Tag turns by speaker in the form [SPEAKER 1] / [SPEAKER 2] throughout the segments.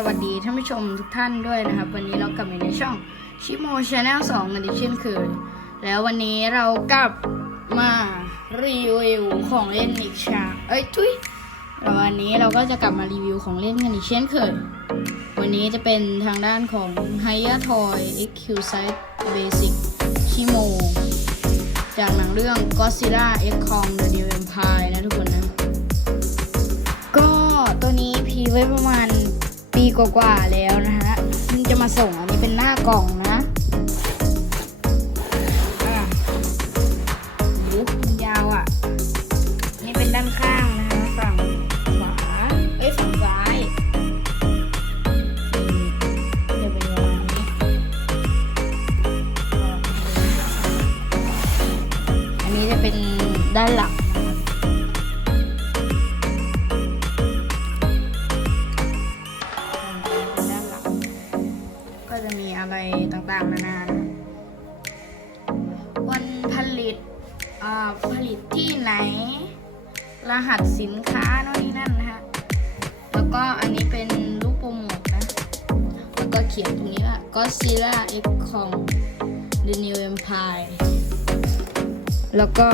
[SPEAKER 1] สวัสดีท่านผู้ชมทุกท่านด้วยนะครับ วันนี้เรากลับมาในช่องชิโมชาแนล2กันอีกเช่นเคยแล้ววันนี้เรากลับมารีวิวของเล่นอีกชาเอ้ยทุยแล้ววันนี้เราก็จะกลับมารีวิวของเล่นกันอีกเช่นเคยวันนี้จะเป็นทางด้านของ h i y a Toy XQ Site Basic ชิโมจากหนังเรื่อง Godzilla X Kong The New Empire นะทุกคนนะ ก็ตัวนี้พีไว้ประมาณ ปีกว่าๆแล้วนะฮะเพิ่งจะมาส่งอันนี้เป็นหน้ากล่องนะอะโอ้โหมันยาวอะ นี่เป็นด้านข้างนะฮะฝั่งขวา เอ้ยฝั่งซ้ายจะเป็นประมาณนี้ อันนี้จะเป็นด้านหลัง ผลิตที่ไหน รหัสสินค้าโน่นนี่นั่นนะฮะ แล้วก็อันนี้เป็นรูปโปรโมทนะ แล้วก็เขียนตรงนี้ว่า Godzilla X Kong The New Empire แล้วก็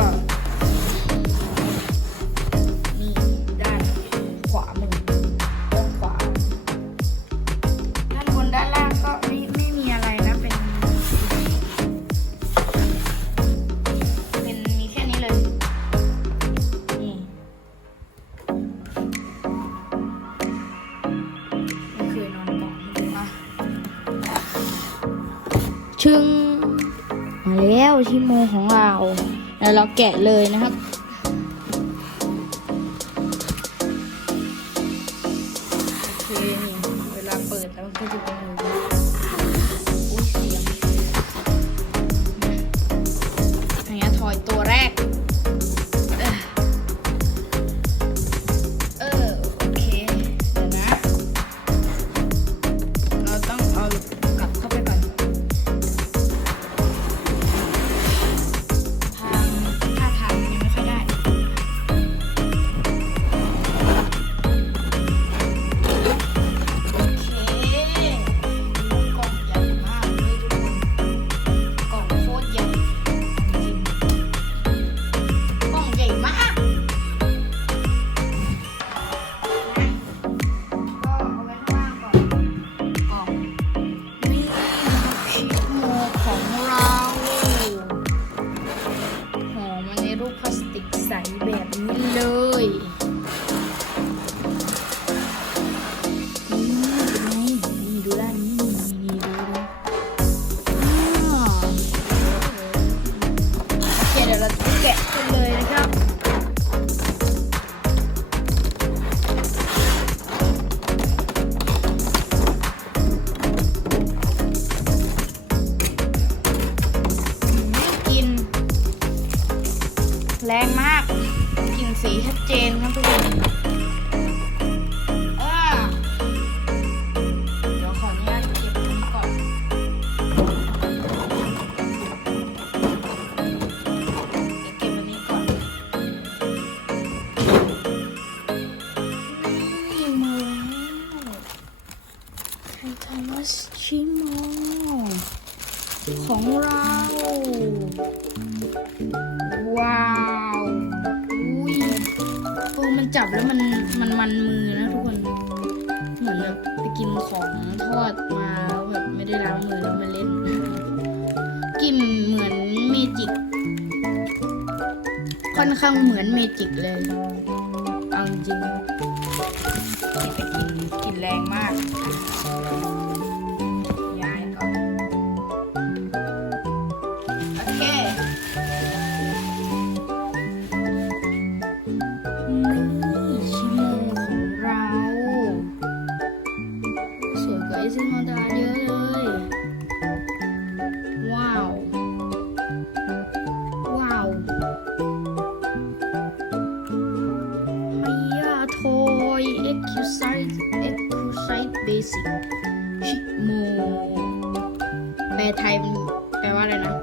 [SPEAKER 1] ชึงมาแล้วชิโมของเรา แล้วเราแกะเลยนะครับ รูปพลาสติกใสแบบนี้เลย กลินเหมือนเมจิก ค่อนข้างเหมือนเมจิกเลยเอาจริงๆแต่กลินกลินแรงมาก Excusite Excusite Basic ชิโมแปลไทยมันแปลว่าอะไรนะ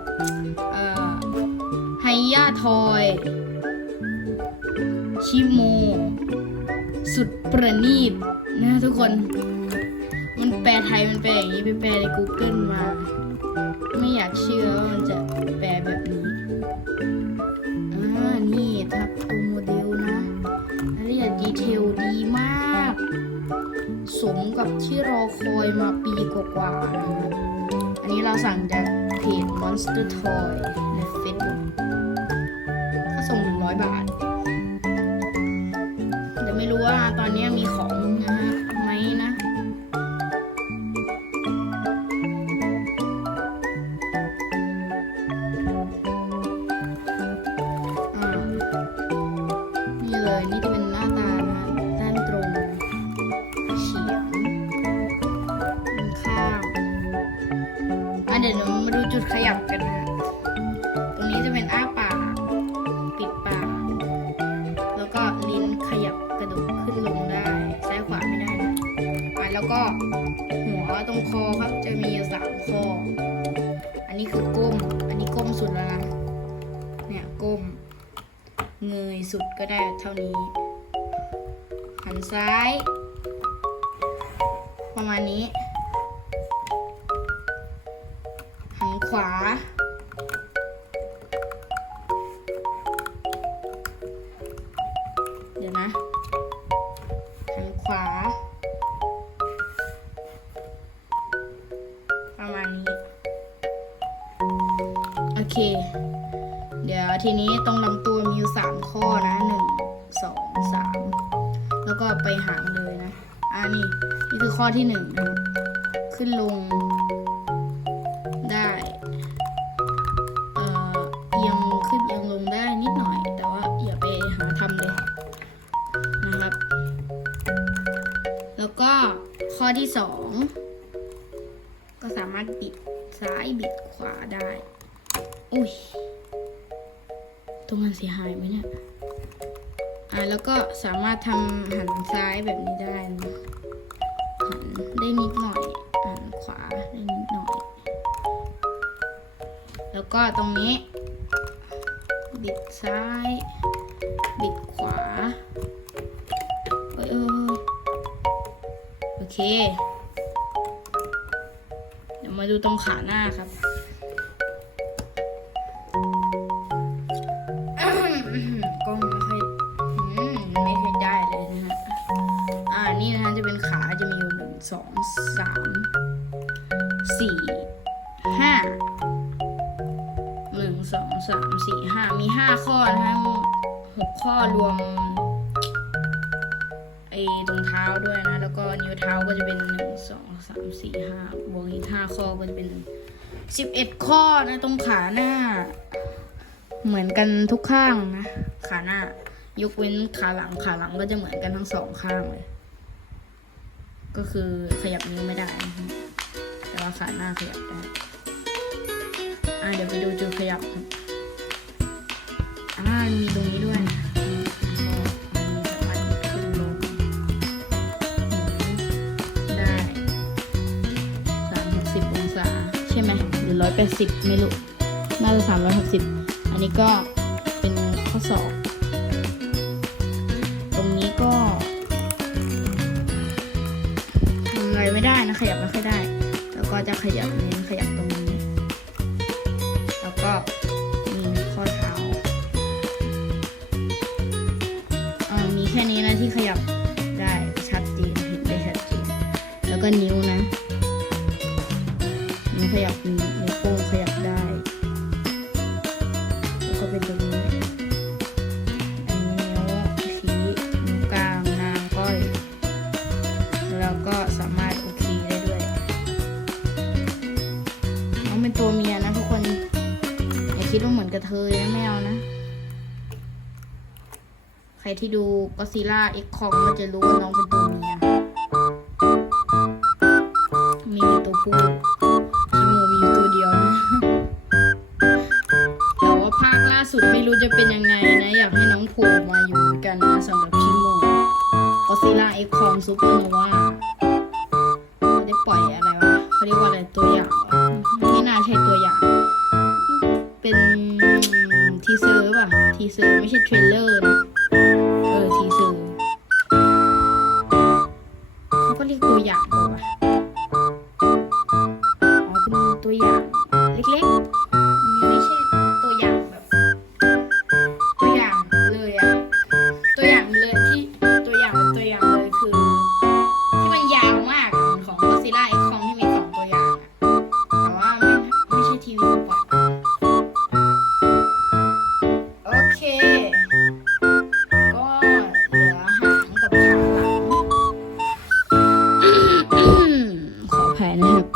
[SPEAKER 1] เอ่อไฮยาทอยชิโม สุดประณีตนะทุกคน มันแปลไทยมันแปลอย่างนี้ไปแปลใน Google มา ไม่อยากเชื่อว่ามันจะ สมกับที่รอคอยมาปีกว่าๆนะฮะอันนี้เราสั่งจากเพจ Monster Toy ใน Facebook ถ้าส่ง 100 บาท แต่ไม่รู้ว่าตอนนี้มีของาดูจุดขยับกันนะตรงนี้จะเป็นอ้าปาก ปิดปาก แล้วก็ลิ้นขยับกระดูกขึ้นลงได้ ซ้ายขวาไม่ได้นะอะแล้วก็หัวตรงคอครับจะมีสามข้ออันนี้คือก้ม อันนี้ก้มสุดแล้วนะ เนี่ยก้ม เงยสุดก็ได้เท่านี้ หันซ้าย ประมาณนี้ นะหันขวา ประมาณนี้ โอเค เดี๋ยวทีนี้ตรงลำตัวมีอยู่สามข้อนะหนึ่งสองสามแล้วก็ไปหางเลยนะ อ่านี่ นี่คือข้อที่หนึ่งนะขึ้นลง ข้อที่สองก็สามารถบิดซ้ายบิดขวาได้ อุ้ยตรงนั้นเสียหายไหมเนี่ย อ่าแล้วก็สามารถทำหันซ้ายแบบนี้ได้นะหันได้นิดหน่อย หันขวาได้นิดหน่อย แล้วก็ตรงนี้ บิดซ้าย เค เดี๋ยวมาดูตรงขาหน้าครับกล้องไม่ค่อยไม่ค่อยได้เลยนะฮะ อ่า นี่นะฮะจะเป็นขาจะมีอยู่หนึ่งสองสามสี่ห้าหนึ่งสองสามสี่ห้ามีห้าข้อนะฮะหกข้อรวม วกอีกห้าข้อก็จะเป็นสิบเอ็ดข้อนะตรงขาหน้า เหมือนกันทุกข้างนะขาหน้า ยกเว้นขาหลังขาหลังก็จะเหมือนกันทั้งสองข้างเลย ก็คือขยับนิ้วไม่ได้นะแต่ว่าขาหน้าขยับได้อ่าเดี๋ยวไปดูจุดขยับครับอ่ามีตรงนี้ อยแปดสิบไม่รู้น่าจะสามร้อยหกสิบอันนี้ก็เป็นข้อสอบ ตรงนี้ก็ทำอะไรไม่ได้นะ ขยับไม่ค่อยได้ แล้วก็จะขยับเน้ขยับตรงนี้ แล้วก็มีข้อเท้าอ่ามีแค่นี้นะที่ขยับได้ชัดเจนเห็นได้ชัดเจนแล้วก็นิ้วนะ คิดว่าเหมือนกระเทยนะไม่เอานะ ใครที่ดูก็ซีล่าเอ็กคอมก็จะรู้ว่าน้องเป็นตัวเมียมีตัวผู้ชิโมมีตัวเดียวนะ แต่ว่าภาคล่าสุดไม่รู้จะเป็นยังไงนะ อยากให้น้องโผล่มาอยู่กันนะสำหรับชิโมก็ซีล่าเอ็กคอมซูเปอร์โนวา อร์ไม่ใช่เทรลเลอร์นะ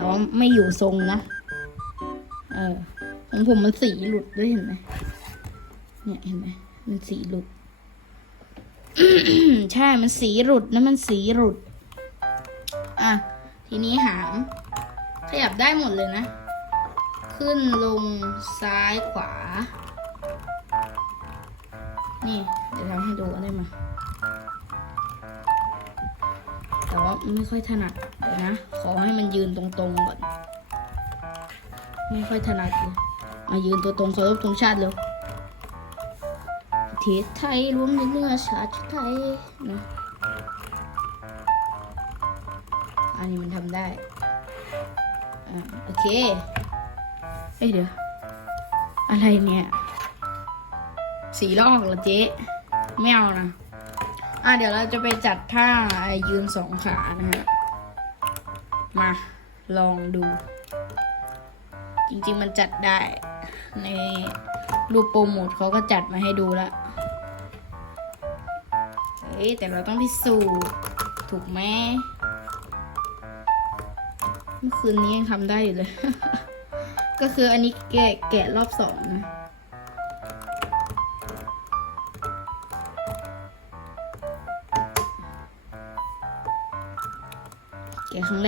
[SPEAKER 1] แต่ว่าไม่อยู่ทรงนะ เออ ของผมมันสีหลุดด้วยเห็นไหมเนี่ยเห็นไหมมันสีหลุด ใช่ มันสีหลุดนะมันสีหลุด อะ ทีนี้หางขยับได้หมดเลยนะ ขึ้นลงซ้ายขวา นี่ เดี๋ยวทำให้ดูได้ไหม แต่ว่าไม่ค่อยถนัดเดี๋ยนะ ขอให้มันยืนตรงๆก่อน ไม่ค่อยถนัดเลยอะยืนตัวตรงเคารพธงชาติเร็วประเทศไทยรวมในเนื้อชาติไทยนะอันนี้มันทำได้อ่าโอเค เอ้ยเดี๋ยว อะไรเนี่ย สีลอกเหรอเจ๊ ไม่เอานะ อะเดี๋ยวเราจะไปจัดท่ายืนสองขานะฮะ มาลองดู จริงๆมันจัดได้ ในรูปโปรโมทเขาก็จัดมาให้ดูล้วเฮ้ยแต่เราต้องพิสูจน์ถูกไหมเมื่อคืนนี้ยังทำได้อยู่เลย ก็คืออันนี้แกะแกะรอบสองนะ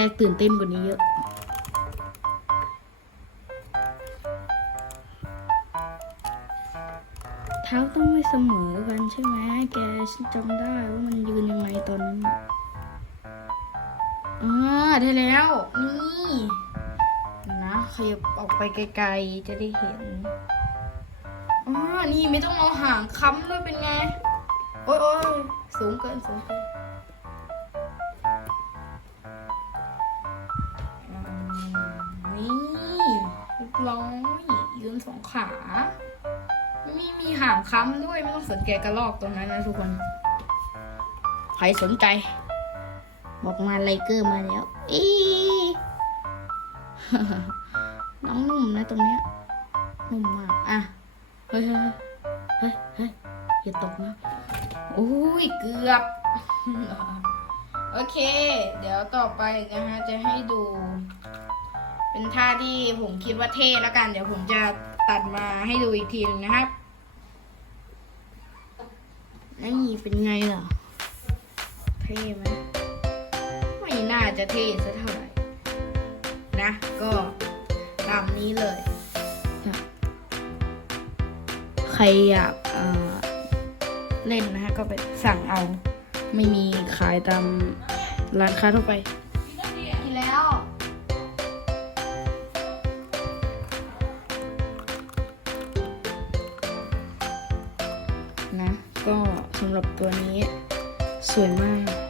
[SPEAKER 1] รั้งแรกตื่นเต้นกว่านี้เยอะ เท้าต้องไม่เสมอกันใช่ไหมแกฉันจำได้ว่ามันยืนยังไงตอนนั้นน่ะอ่าได้แล้ว นี่นะขยับออกไปไกลๆ จะได้เห็นอ่านี่ไม่ต้องเอาหางค้ำด้วยเป็นไง โอ๊ยโอ๊ยสูงเกินสูงเกิน ร้อยยืนสองขา มีมีหางค้ำด้วย ไม่ต้องสนใจกระลอกตรงนั้นนะทุกคน ใครสนใจ บอกมาไลเกอร์มาแล้วอีน้องนุ่มนะตรงเนี้ย นุ่มมาก อะ เฮ้ยเฮ้ยเฮ้ยเฮ้ยอย่าตกนะโอ้ยเกือบ โอเค เดี๋ยวต่อไปนะฮะ จะให้ดู เป็นท่าที่ผมคิดว่าเท่แล้วกัน เดี๋ยวผมจะตัดมาให้ดูอีกทีหนึงนะครับนี่เป็นไงล่ะ เท่ไหมไม่น่าจะเท่สักเท่าไหร่นะ ก็ตามนี้เลยนะใครอยากเอ่อเล่นนะฮะ ก็ไปสั่งเอา ไม่มีขายตามร้านค้าทั่วไปมีแล้วำหรับตัวนี้ สวยมาก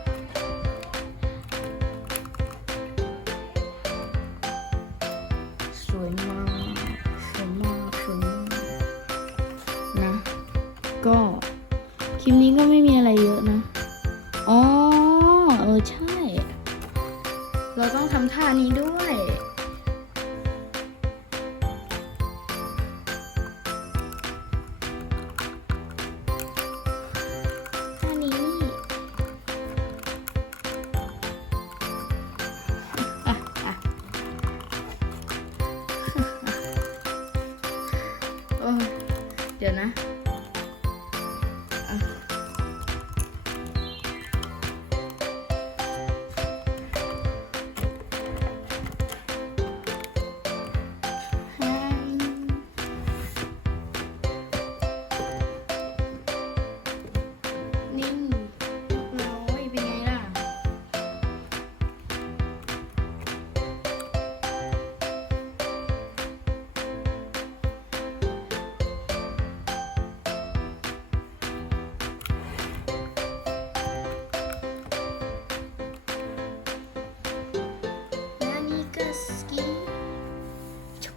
[SPEAKER 1] เดี๋ยวนะ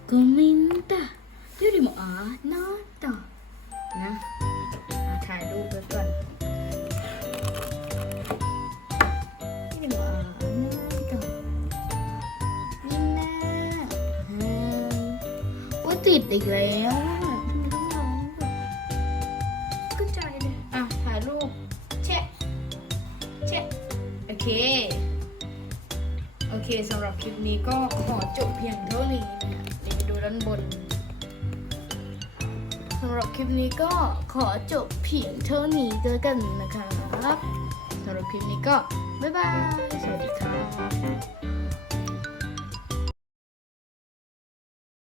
[SPEAKER 1] comenta dirimo a nota นะอะถ่ายรูปไปก่อน dirimo a nota นี่แน่อืมว่าติดอีกแล้วอะทำไมต้องร้องแบบก็ใจเลยอะถ่ายรูปเช็คเช็คโอเค โอเคสำหรับคลิปนี้ก็ขอจบเพียงเท่านี้ คลิปนี้ก็ขอจบเพียงเท่านี้ก็แล้วกันนะครับสำหรับคลิปนี้ก็บ๊ายบาย สวัสดีครับ